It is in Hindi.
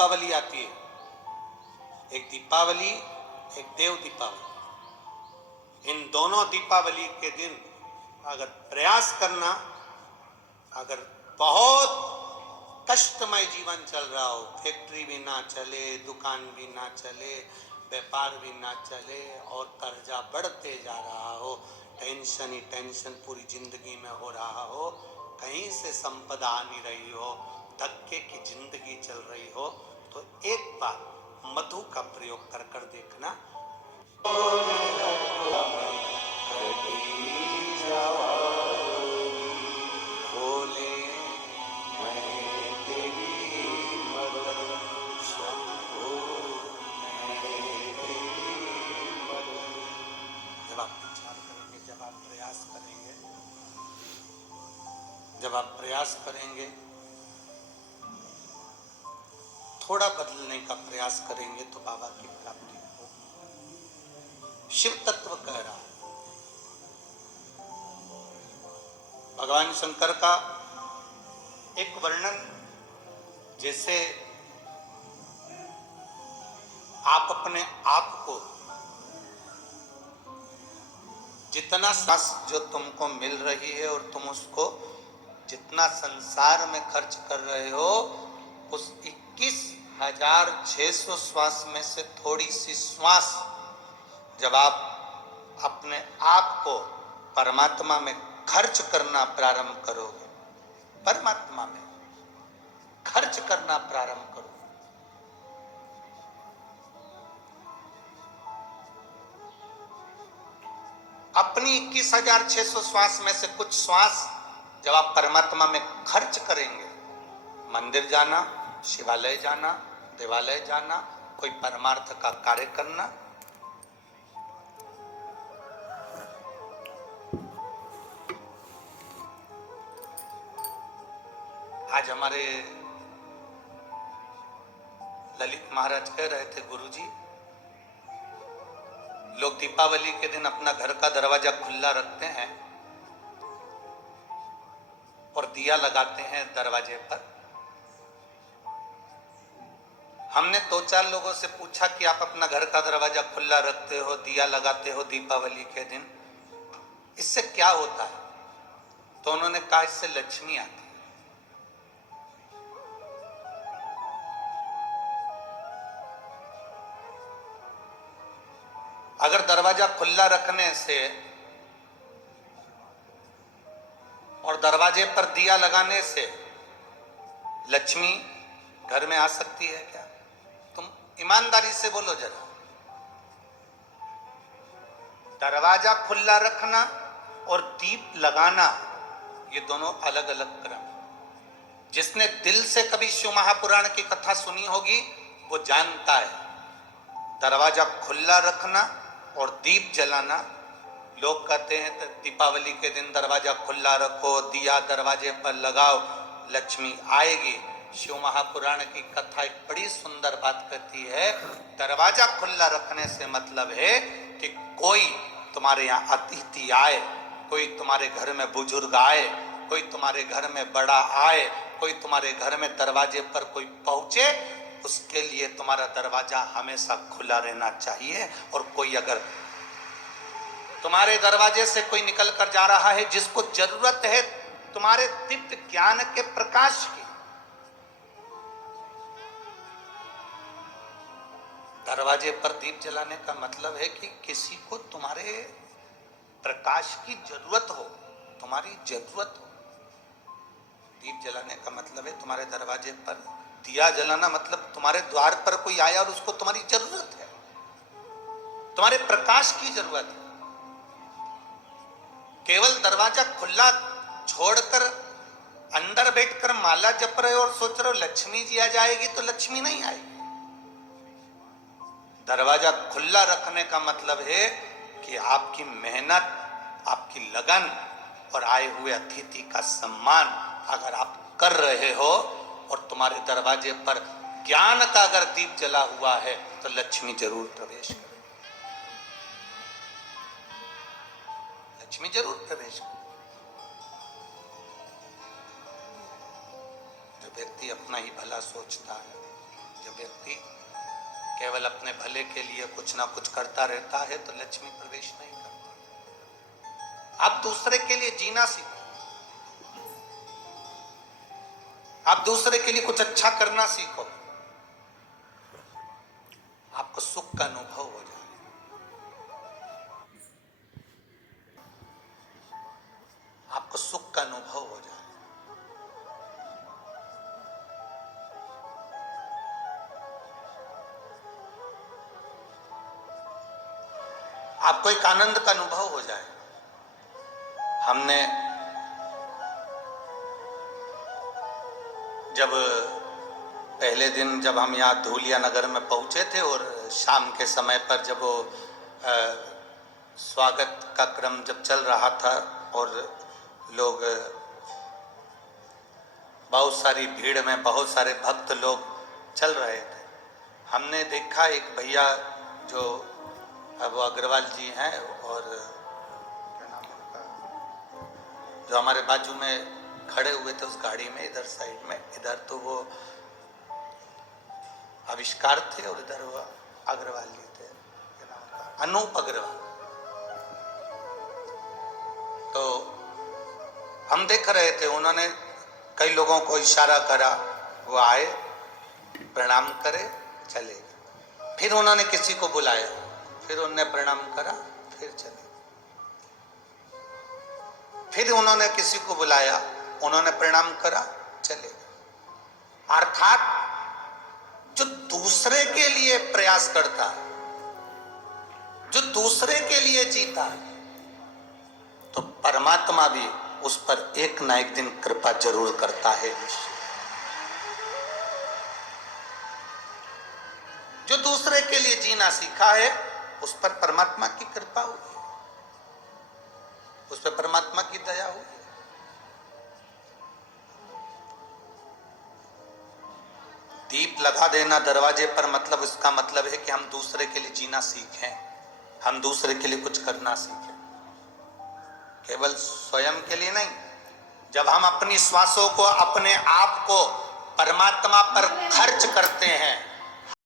दीपावली आती है, एक दीपावली, एक देव दीपावली। इन दोनों दीपावली के दिन अगर प्रयास करना, अगर बहुत कष्टमय जीवन चल रहा हो, फैक्ट्री भी ना चले, दुकान भी ना चले, व्यापार भी ना चले और कर्जा बढ़ते जा रहा हो, टेंशन ही टेंशन पूरी जिंदगी में हो रहा हो, कहीं से संपदा आ नहीं रही हो, धक्के की जिंदगी चल रही हो, तो एक बार मधु का प्रयोग कर कर देखना। जब आप प्रयास करेंगे, थोड़ा बदलने का प्रयास करेंगे तो बाबा की प्राप्ति हो। शिव तत्व कह रहा है, भगवान शंकर का एक वर्णन, जैसे आप अपने आप को जितना सांस जो तुमको मिल रही है और तुम उसको जितना संसार में खर्च कर रहे हो, उस 21,600 श्वास में से थोड़ी सी श्वास जब आप अपने आप को परमात्मा में खर्च करना प्रारंभ करोगे, परमात्मा में खर्च करना प्रारंभ करो, अपनी 21,600 श्वास में से कुछ श्वास जब आप परमात्मा में खर्च करेंगे, मंदिर जाना, शिवालय जाना, देवालय जाना, कोई परमार्थ का कार्य करना, आज हमारे ललित महाराज कह रहे थे, गुरुजी लोग दीपावली के दिन अपना घर का दरवाजा खुला रखते हैं और दिया लगाते हैं दरवाजे पर। हमने 2-4 लोगों से पूछा कि आप अपना घर का दरवाजा खुला रखते हो, दिया लगाते हो दीपावली के दिन, इससे क्या होता है? तो उन्होंने कहा इससे लक्ष्मी आती है। अगर दरवाजा खुला रखने से और दरवाजे पर दिया लगाने से लक्ष्मी घर में आ सकती है क्या? तुम ईमानदारी से बोलो जरा। दरवाजा खुला रखना और दीप लगाना, ये दोनों अलग अलग क्रम। जिसने दिल से कभी शिव महापुराण की कथा सुनी होगी वो जानता है, दरवाजा खुला रखना और दीप जलाना। लोग कहते हैं तो दीपावली के दिन दरवाजा खुला रखो, दिया दरवाजे पर लगाओ, लक्ष्मी आएगी। शिव महापुराण की कथा एक बड़ी सुंदर बात कहती है, दरवाजा खुला रखने से मतलब है कि कोई तुम्हारे यहाँ अतिथि आए, कोई तुम्हारे घर में बुजुर्ग आए, कोई तुम्हारे घर में बड़ा आए, कोई तुम्हारे घर में दरवाजे पर कोई पहुंचे, उसके लिए तुम्हारा दरवाजा हमेशा खुला रहना चाहिए। और कोई अगर तुम्हारे दरवाजे से कोई निकल कर जा रहा है जिसको जरूरत है तुम्हारे दिव्य ज्ञान के प्रकाश की, दरवाजे पर दीप जलाने का मतलब है कि किसी को तुम्हारे प्रकाश की जरूरत हो, तुम्हारी जरूरत हो। दीप जलाने का मतलब है तुम्हारे दरवाजे पर दिया जलाना, मतलब तुम्हारे द्वार पर कोई आया और उसको तुम्हारी जरूरत है, तुम्हारे प्रकाश की जरूरत है। केवल दरवाजा खुला छोड़कर अंदर बैठकर माला जप रहे हो और सोच रहे हो लक्ष्मी जी आ जाएगी, तो लक्ष्मी नहीं आएगी। दरवाजा खुला रखने का मतलब है कि आपकी मेहनत, आपकी लगन और आए हुए अतिथि का सम्मान अगर आप कर रहे हो और तुम्हारे दरवाजे पर ज्ञान का अगर दीप जला हुआ है तो लक्ष्मी जरूर प्रवेश करे, लक्ष्मी जरूर प्रवेश करे। जब व्यक्ति अपना ही भला सोचता है, जब व्यक्ति केवल अपने भले के लिए कुछ ना कुछ करता रहता है तो लक्ष्मी प्रवेश नहीं करती। आप दूसरे के लिए जीना सीखो, आप दूसरे के लिए कुछ अच्छा करना सीखो, आपको सुख का अनुभव हो जाए। आपको सुख का अनुभव हो जाए। आपको एक आनंद का अनुभव हो जाए। हमने जब पहले दिन जब हम यहाँ धूलिया नगर में पहुंचे थे और शाम के समय पर जब वो स्वागत का क्रम जब चल रहा था और लोग बहुत सारी भीड़ में बहुत सारे भक्त लोग चल रहे थे, हमने देखा एक भैया जो वो अग्रवाल जी हैं और क्या नाम है उनका, जो हमारे बाजू में खड़े हुए थे उस गाड़ी में, इधर साइड में, इधर तो वो आविष्कार थे और इधर वो अग्रवाल जी थे, क्या नाम उनका, अनूप अग्रवाल। तो हम देख रहे थे, उन्होंने कई लोगों को इशारा करा, वो आए, प्रणाम करे, चले। फिर उन्होंने किसी को बुलाया, फिर उन्होंने प्रणाम करा, फिर चले। फिर उन्होंने किसी को बुलाया, उन्होंने प्रणाम करा, चले। अर्थात जो दूसरे के लिए प्रयास करता है, जो दूसरे के लिए जीता है, तो परमात्मा भी उस पर एक ना एक दिन कृपा जरूर करता है। जो दूसरे के लिए जीना सीखा है उस पर परमात्मा की कृपा हुई है, उस पर परमात्मा की दया हुई है। दीप लगा देना दरवाजे पर, मतलब इसका मतलब है कि हम दूसरे के लिए जीना सीखें, हम दूसरे के लिए कुछ करना सीखें, केवल स्वयं के लिए नहीं। जब हम अपनी श्वासों को, अपने आप को परमात्मा पर खर्च करते हैं